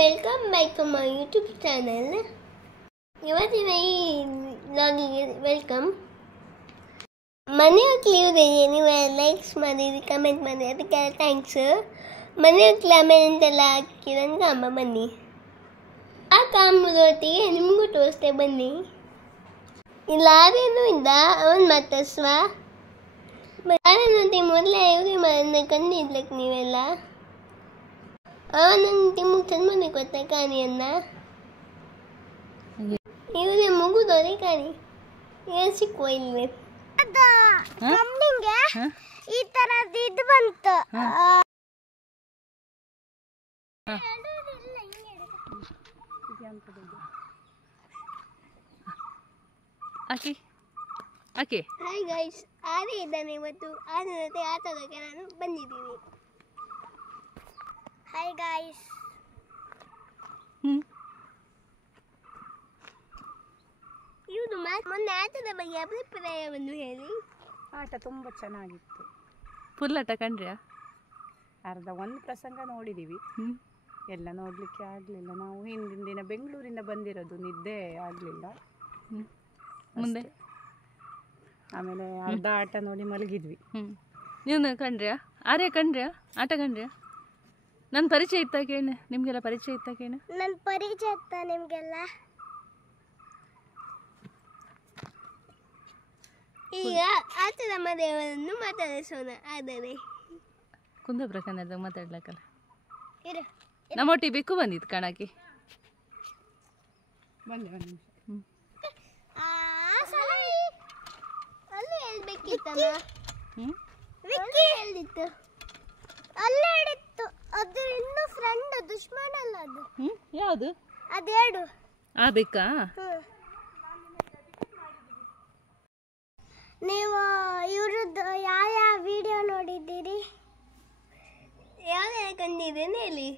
Welcome back to my YouTube channel. ಇವತ್ತಿನ ಈ ವ್ಲಾಗಿಗೆ welcome. ಮನೆ ಹೋಗ್ಲಿದೆ, ನೀವು ಲೈಕ್ಸ್ ಮಾಡಿರಿ, ಕಮೆಂಟ್ ಮಾಡಿ, ಅದಕ್ಕೆಲ್ಲ ಥ್ಯಾಂಕ್ಸ್. ಮನೆ ಹೋಗ್ಲಿ ಆಮೇಲೆ ಎಂತೆಲ್ಲ ಹಾಕಿರ ಕಾಂಬ ಬನ್ನಿ. ಆ ಕಾಂಬದೊಟ್ಟಿಗೆ ನಿಮಗೂ ತೋರಿಸ್ತೇ ಬನ್ನಿ. ಇಲ್ಲ ಆರೇನು ಇದ್ದ ಅವನು ಮಾತಾಡ್ಸುವ ಆರೇನಂತೆ ಮೊದಲೇ ಇವ್ರಿ ಮನೆ ಕಂಡಿದ್ಲಕ್ಕೆ ನೀವೆಲ್ಲ. ಅವನನ್ನು ತಿಮ್ಮಗ್ ಚಂದ ಗೊತ್ತಾ ಕಾಣಿಯನ್ನ ಇವ್ರೆ ಮುಗುದೋರೆ ಕಾಣಿ ಏನು ಸಿಕ್ಕುವ ಇಲ್ವೇ ಈ ತರದ್ದು ಇದು ಬಂತು. ಹಾಯ್ ಗೈಸ್, ಆರೇ ಇದ್ದಾನೆ ಇವತ್ತು. ಆನೆ ಜೊತೆ ಆಟೋದಕ್ಕೆ ನಾನು ಬಂದಿದ್ದೀನಿ. Hi guys. ಇವುದು ಮೊನ್ನೆ ಆಟದ ಬಗ್ಗೆ ಅಭಿಪ್ರಾಯವನ್ನು ಹೇಳಿ. ಆಟ ತುಂಬ ಚೆನ್ನಾಗಿತ್ತು. ಫುಲ್ ಆಟ ಕಂಡ್ರೆ ಅರ್ಧ ಒಂದು ಪ್ರಸಂಗ ನೋಡಿದ್ದೀವಿ, ಎಲ್ಲ ನೋಡಲಿಕ್ಕೆ ಆಗಲಿಲ್ಲ. ನಾವು ಹಿಂದಿನ ದಿನ ಬೆಂಗಳೂರಿಂದ ಬಂದಿರೋದು, ನಿದ್ದೆ ಆಗಲಿಲ್ಲ. ಮುಂದೆ ಆಮೇಲೆ ಅರ್ಧ ಆಟ ನೋಡಿ ಮಲಗಿದ್ವಿ. ನೀವು ಕಂಡ್ರ್ಯಾ? ಆರ್ಯ ಕಂಡ್ರ್ಯಾ? ಆಟ ಕಂಡ್ರ್ಯಾ? ನನ್ನ ಪರಿಚಯ ಇತ್ತಾಕೇನು? ನಿಮಗೆಲ್ಲ ಪರಿಚಯ ಇತ್ತಾಕೇನು? ನನ್ನ ಪರಿಚಯ ಇತ್ತ ನಿಮಗೆಲ್ಲ. ಈಗ ಆಟದ ಮನೆಯನ್ನು ಮಾತಾಡಿಸೋಣ. ಆದರೆ ಕುಂದಾಪುರ ಕನ್ನಡ ಮಾತಾಡ್ಲಕ್ಕಲ್ಲ. ನಮ್ಮೊಟ್ಟಿಗೆ ಬೆಕ್ಕು ಬಂದಿತ್ತು ಕಣಕ್ಕೆ. ಬಂದೆ ಒಂದು ಅಲ್ಲೂ ಹೇಳ್ಬೇಕಿತ್ತಲ್ಲ. ಹೇಳಿತ್ತು ಅಲ್ಲೇ ಹೇಳಿತ್ತು. ಅದು ಇನ್ನು ಫ್ರೆಂಡ್, ದುಶ್ಮನ್ ಅಲ್ಲ ಅದು. ಯಾವುದು ಅದೇಡು ಆ ಬೇಕಾ? ನೀವು ಇವ್ರದ್ದು ಯಾವ ವಿಡಿಯೋ ನೋಡಿದ್ದೀರಿ? ಯಾವ್ದು ಕಂಡಿದ್ದೇನೆ ಹೇಳಿ.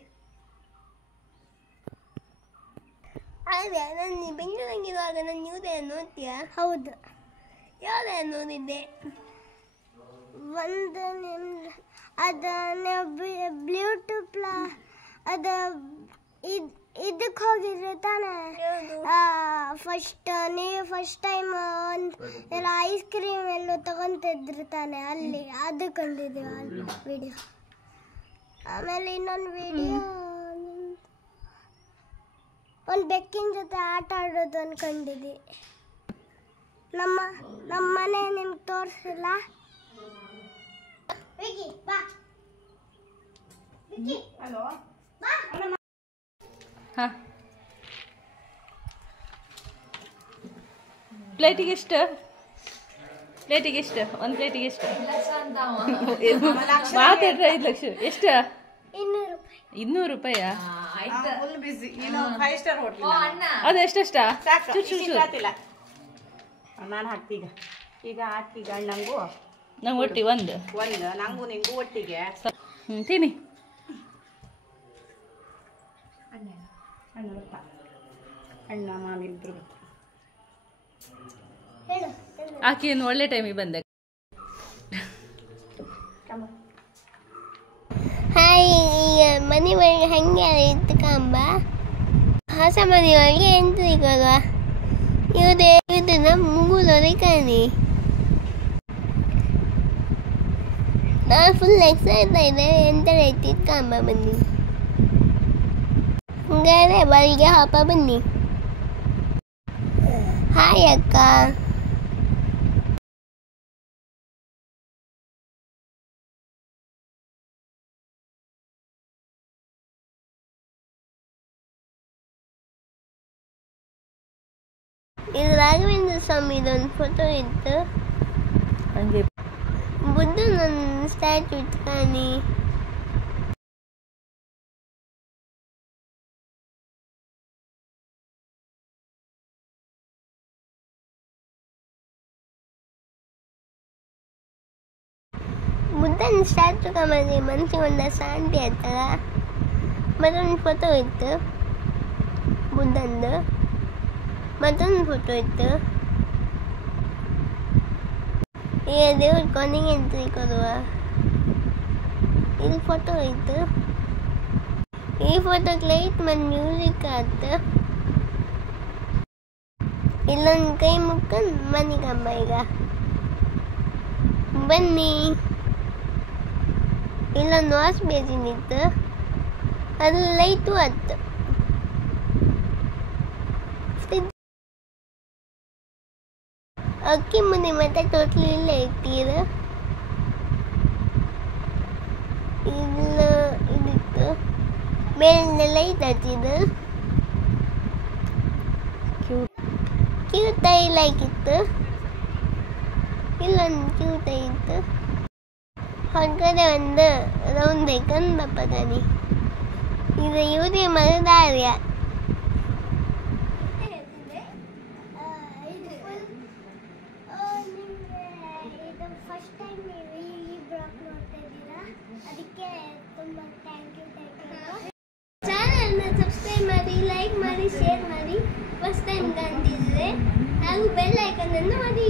ಅದೇ ನಾನು ಬೆಂಗಳೂರಂಗಿರುವಾಗ ನಾನು ಇವ್ರನ್ನ ನೋಡ್ತೀಯಾ? ಹೌದು. ಯಾವ್ದು ನೋಡಿದ್ದೆ? ಒಂದು ಅದು ಬ್ಲೂಟೂತ್ ಅದು ಇದಕ್ಕೆ ಹೋಗಿದ್ರೆ ತಾನೆ ನೀವು ಫಸ್ಟ್ ಟೈಮ್ ಎಲ್ಲ ಐಸ್ ಕ್ರೀಮ್ ಎಲ್ಲ ತಗೊಂತಿದ್ರು ತಾನೆ, ಅಲ್ಲಿ ಅದು ಕಂಡಿದ್ದೀವಿ ಅಲ್ಲಿ ವಿಡಿಯೋ. ಆಮೇಲೆ ಇನ್ನೊಂದು ವಿಡಿಯೋ ಒಂದು ಬೆಕ್ಕಿನ ಜೊತೆ ಆಟ ಆಡೋದು ಅನ್ಕೊಂಡಿದ್ವಿ. ನಮ್ಮ ಮನೆ ನಿಮ್ಗೆ ತೋರಿಸಿಲ್ಲ. ಪ್ಲೇಟಿಗೆ ಎಷ್ಟು? ಪ್ಲೇಟಿಗೆ ಎಷ್ಟು? ಒಂದು ಪ್ಲೇಟಿಗೆ ಎಷ್ಟು? ಮಾತಾಡ್ರೆ 5 ಲಕ್ಷ. ಎಷ್ಟು? 200 ರೂಪಾಯಾ? ಅದು ಎಷ್ಟೆಷ್ಟ? ನಾನು ಹಾಕ್ತೀಗ ಈಗ ಹಾಕಿ ಗಂಡಂಗೂ ನಂಗೆ ಒಟ್ಟಿಗೆ ಒಂದು ನಂಗೂ ನಿಂಗೂ ಒಟ್ಟಿಗೆ ತಿನ್ನಿ. ಅಣ್ಣ ಮಾಮಿ ಇಬ್ರು ಆಕಿ ಏನು ಒಳ್ಳೆ ಟೈಮಿಗೆ ಬಂದೆ. ಹಾಯ್, ಈಗ ಮನೆ ಒಳಗೆ ಹಂಗೆ ಇತ್ತು ಕಂಬ. ಹೊಸ ಮನೆ ಒಳಗೆ ಎಂಟ್ರಿ ಕೊಡುವ. ಇದನ್ನ ಮುಗುದೋರೆ ಕಾಣಿ. ನಾನು ಫುಲ್ ಎಕ್ಸೈಟ್ ಇದೆ. ಎಂತ ಇಟ್ಟಿದ್ದು ಕಂಬ ಬನ್ನಿ. ಹಂಗಾರೆ ಬಳಿಗೆ ಹಬ್ಬ ಬನ್ನಿ. ಹಾಯ್ ಅಕ್ಕ. ಇದು ರಾಘವೇಂದ್ರ ಸ್ವಾಮಿದೊಂದು ಫೋಟೋ ಇತ್ತು. ಹಂಗೆ ಬುದ್ಧನೊಂದು ಸ್ಟ್ಯಾಚು ಇತ್ತು ಕಾಣಿ. ಬುದ್ಧನ ಸ್ಟ್ಯಾಚು ಕಮ್ಮಿ ಮನಸ್ಸಿಗೆ ಒಂದು ಶಾಂತಿ ಆಯ್ತಲ್ಲ. ಮತ್ತೊಂದು ಫೋಟೋ ಇತ್ತು ಬುದ್ಧಂದು. ಮತ್ತೊಂದು ಫೋಟೋ ಇತ್ತು. ಈಗ ದೇವ್ರ ಕೊನೆಗೆ ಎಂಟ್ರಿ ಕೊಡುವ. ಇಲ್ಲಿ ಫೋಟೋ ಇತ್ತು. ಈ ಫೋಟೋಗೆ ಲೈಟ್ ಮತ್ತು ಮ್ಯೂಸಿಕ್ ಆತ. ಇಲ್ಲೊಂದು ಕೈ ಮುಕ್ಕೊಂಡು ಮನೆಗಮ್ಮ ಈಗ ಬನ್ನಿ. ಇಲ್ಲೊಂದು ವಾಶ್ ಬೇಸಿನ್ ಇತ್ತು, ಅದು ಲೈಟು ಆತು. ಅಕ್ಕಿ ಮುನಿ ಮತ್ತೆ ಟೋಟ್ಲಿ ಇಲ್ಲ ಇಟ್ಟಿರ. ಇಲ್ಲ ಇದಿತ್ತು, ಮೇಲೆ ಲೈಟ್ ಹಚ್ಚಿದ್ದು. ಕ್ಯೂಟ್ ಐ ಲೈಕ್ ಇತ್ತು. ಇಲ್ಲೊಂದು ಕ್ಯೂಟ್ ಐ ಇತ್ತು. ಹೊರಗಡೆ ಒಂದು ರೌಂಡ್ ಬೇಕಂದ್ ಬಪ್ಪದಾನಿ. ಇದು ಇವ್ರಿಗೆ ಮರದಾರ್ಯ. ಫಸ್ಟ್ ಟೈಮ್ ನೀವು ಈ ಬ್ಲಾಗ್ ನೋಡ್ತಾ ಇದ್ದೀರಾ, ಅದಕ್ಕೆ ತುಂಬ ಥ್ಯಾಂಕ್ ಯು. ಚಾನಲ್ನ ಸಬ್ಸ್ಕ್ರೈಬ್ ಮಾಡಿ, ಲೈಕ್ ಮಾಡಿ, ಶೇರ್ ಮಾಡಿ. ಫಸ್ಟ್ ಟೈಮ್ ಕಾಣ್ತಿದ್ರೆ ಹಾಗೂ ಬೆಲ್ ಐಕನ್ ಅನ್ನು ಮಾಡಿ.